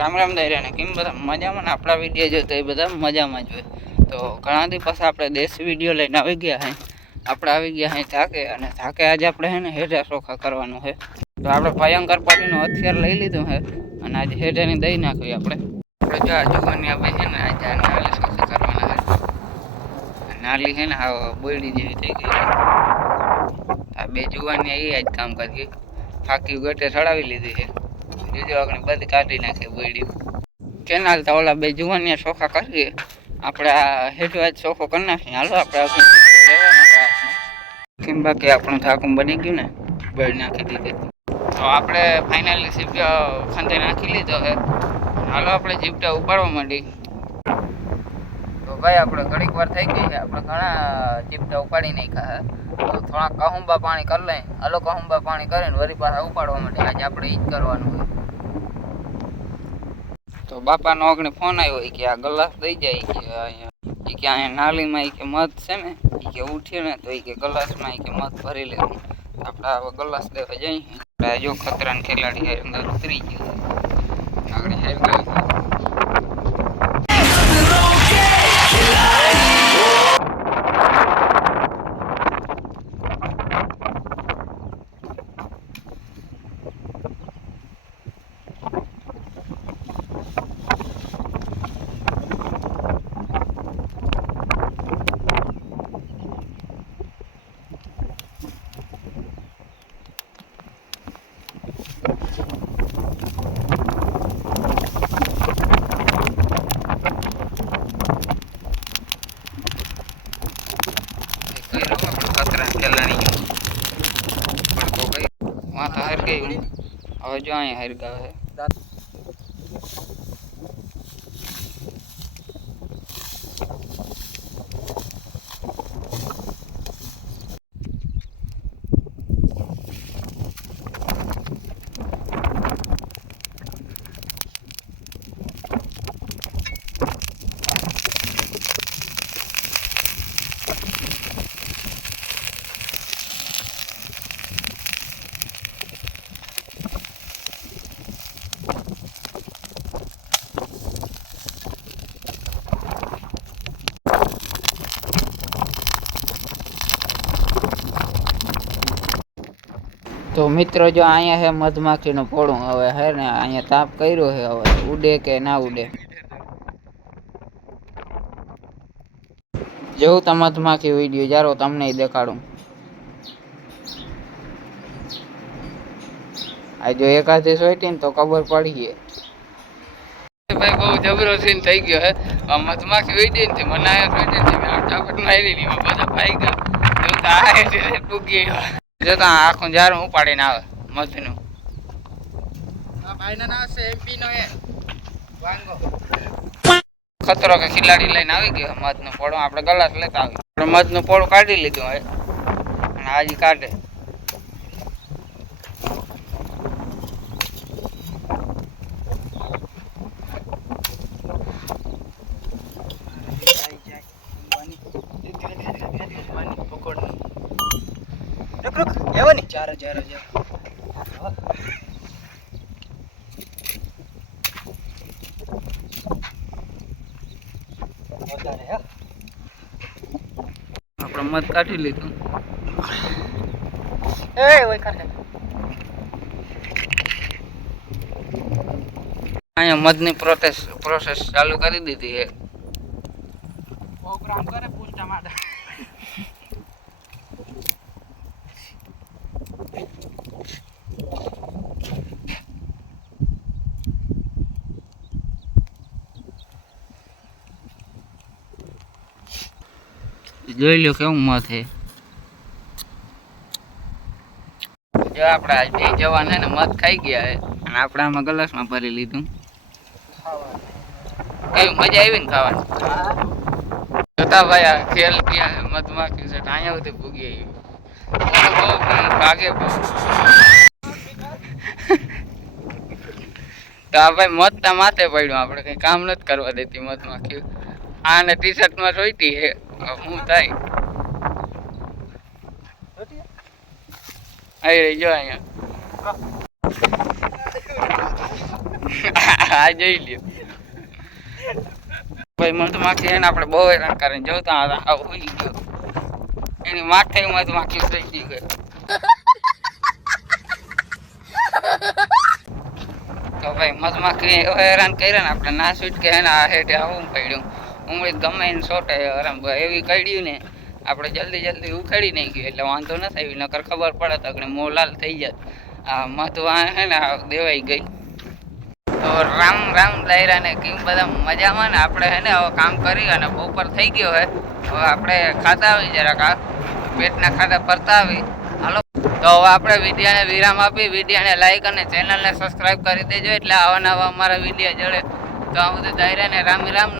રામ રામ દાયરા ને કેમ બધા મજામાં ને? આપણા વીડિયો જો તો એ બધા મજામાં જ તો ઘણા દિવસ આપણે દેશ વીડિયો લઈને આવી ગયા હે. આપણે આવી ગયા હે થાકે અને થાકે આજે આપણે હે ને હેઠા ચોખા કરવાનું છે તો આપણે ભયંકર પાટીનું હથિયાર લઈ લીધું છે અને આજે હેઠાની દઈ નાખવી આપણે. આપણે જો આ જુવાની આપણે છે ને આજે નાલી ચોખા કરવાના છે નાલી છે ને આ બોયડી જેવી થઈ ગઈ આ બે જુવાની એ આજ કામ કરીએ ફાકી ગટે ચડાવી લીધી છે. બીજું આપણે બધી કાઢી નાખીએ બોયડી કેનાલ તો ઓલા બે જુવાનને ચોખા કરીએ. આપણે આ હેઠું આજ ચોખ્ખો કરી નાખીએ. હાલો, આપણે કેમ બાકી આપણું થાકું બની ગયું ને? બળ નાખી દીધી. તો આપણે ફાઇનલી સીપ ખંતે નાખી લીધો હે હાલો, આપણે જીપટા ઉપાડવા માંડી. તો ભાઈ, આપણે ઘડીક વાર થઈ ગઈ છે. આપણે ઘણા જીપટા ઉપાડી નાખ્યા હે તો થોડા કહુંબા પાણી કરી લઈ હલો, કહુંબા પાણી કરીને વરી પાછા ઉપાડવા માંડી આજે આપણે જ કરવાનું હોય તો બાપાનો અગ્નિ ફોન આવ્યો કે આ ગલાસ દઈ જાય કે અહીંયા. કે અહીંયા નાલીમાં કે મધ છે ને એ કે ઉઠ્યો ને તો એ કે ગલાસમાં કે મધ ભરી લેવું આપણે હવે ગલાસ લેવા જઈએ. જો ખતરાન ખેલાડી અંદર ઉતરી ગયો આગળ હેર કઈ રહ્યો આપણો ખતરાન ખેલાડી પડકો ભાઈ વાં તો હાર ગયું હવે જો અહીંયા હરગાવે તો મિત્રો જો અહીંયા હે મધમાખીનું પોળું હવે હે ને, અહીંયા તાપ કર્યો છે હવે, ઉડે કે ના ઉડે? જેવું તમે મધમાખી વીડિયો, જારો તમને દેખાડું. આ જો એકાદી સોઈટી ને તો ખબર પડી ભાઈ, બહુ જબરો સીન થઈ ગયો હે. મધમાખી ઉડી ને મને આયા સોઈટી ને મેં ઝાપટ મારી ની બધા ભાઈ ગયા તો આ પૂગી ગયો. જો તો આખું જારું ઉપાડીને આવે મધનું. ખતરો કે ખિલાડી લઈને આવી ગયો મધનું પોળું. આપણે ગલાસ લેતા આવી આપણે મધનું પોળું કાઢી લીધું હવે અને હાજી કાઢે. ચાર હજાર હજાર આપણે મત કાઢી લીધું. એ ઓય અહીંયા મધની પ્રોસેસ પ્રોસેસ ચાલુ કરી દીધી છે. પ્રોગ્રામ કરે. જોઈ લો કેવું મત જો આપણે આજ બે જવાને ને મત ખાઈ ગયા છે. અને આપણે આમાં ગ્લાસમાં ભરી લીધું. કેવી મજા આવી ને ખાવાની? જોતા ભાઈ આ ખેલ ગયા મત માખ્યું છે અહીંયા સુધી ભૂગી આવ્યું ભાગે. તો આ ભાઈ મધ તા માથે પડ્યું. આપણે કઈ કામ નથી કરવા દેતી મધમાખી આને ટી શર્ટમાં જોઈતી હે હું થાય? આવી રહી જો અહીંયા. આ જોઈ લ્યો. ભાઈ એને આપણે બહુ હેરાન કરીને જોતા હતા. આ ગયો. એની માથે મધમાખી થઈ ગઈ. તો ભાઈ મધમાખી હેરાન કર્યા ને આપણે ના સ્વીટ કે આ હેઠે આવું પડ્યું. ઉમળી ગમે એને છોટે હરામ એવી કડ્યું ને આપણે જલ્દી જલ્દી ઉખેડી ગયું, એટલે વાંધો ન થાય, નકર ખબર પડે તો કે મોં લાલ થઈ જાય આ મધવા હે ને દેવાઈ ગઈ. તો રામ રામ દાયરા ને કેમ બધા મજામાં ને? આપણે હે ને હવે કામ કરી અને બપોર થઈ ગયો હે. આપણે ખાતા આવી જરાક આ પેટના ખાતા ફરતા આવી હાલો. તો હવે આપણે વિડીયાને વિરામ આપી વિડીયાને લાઈક અને ચેનલને સબસ્ક્રાઈબ કરી દેજો એટલે આવા નવા અમારા વીડિયો જડે. તો આ બધું ધૈર્ય ને રામ રામ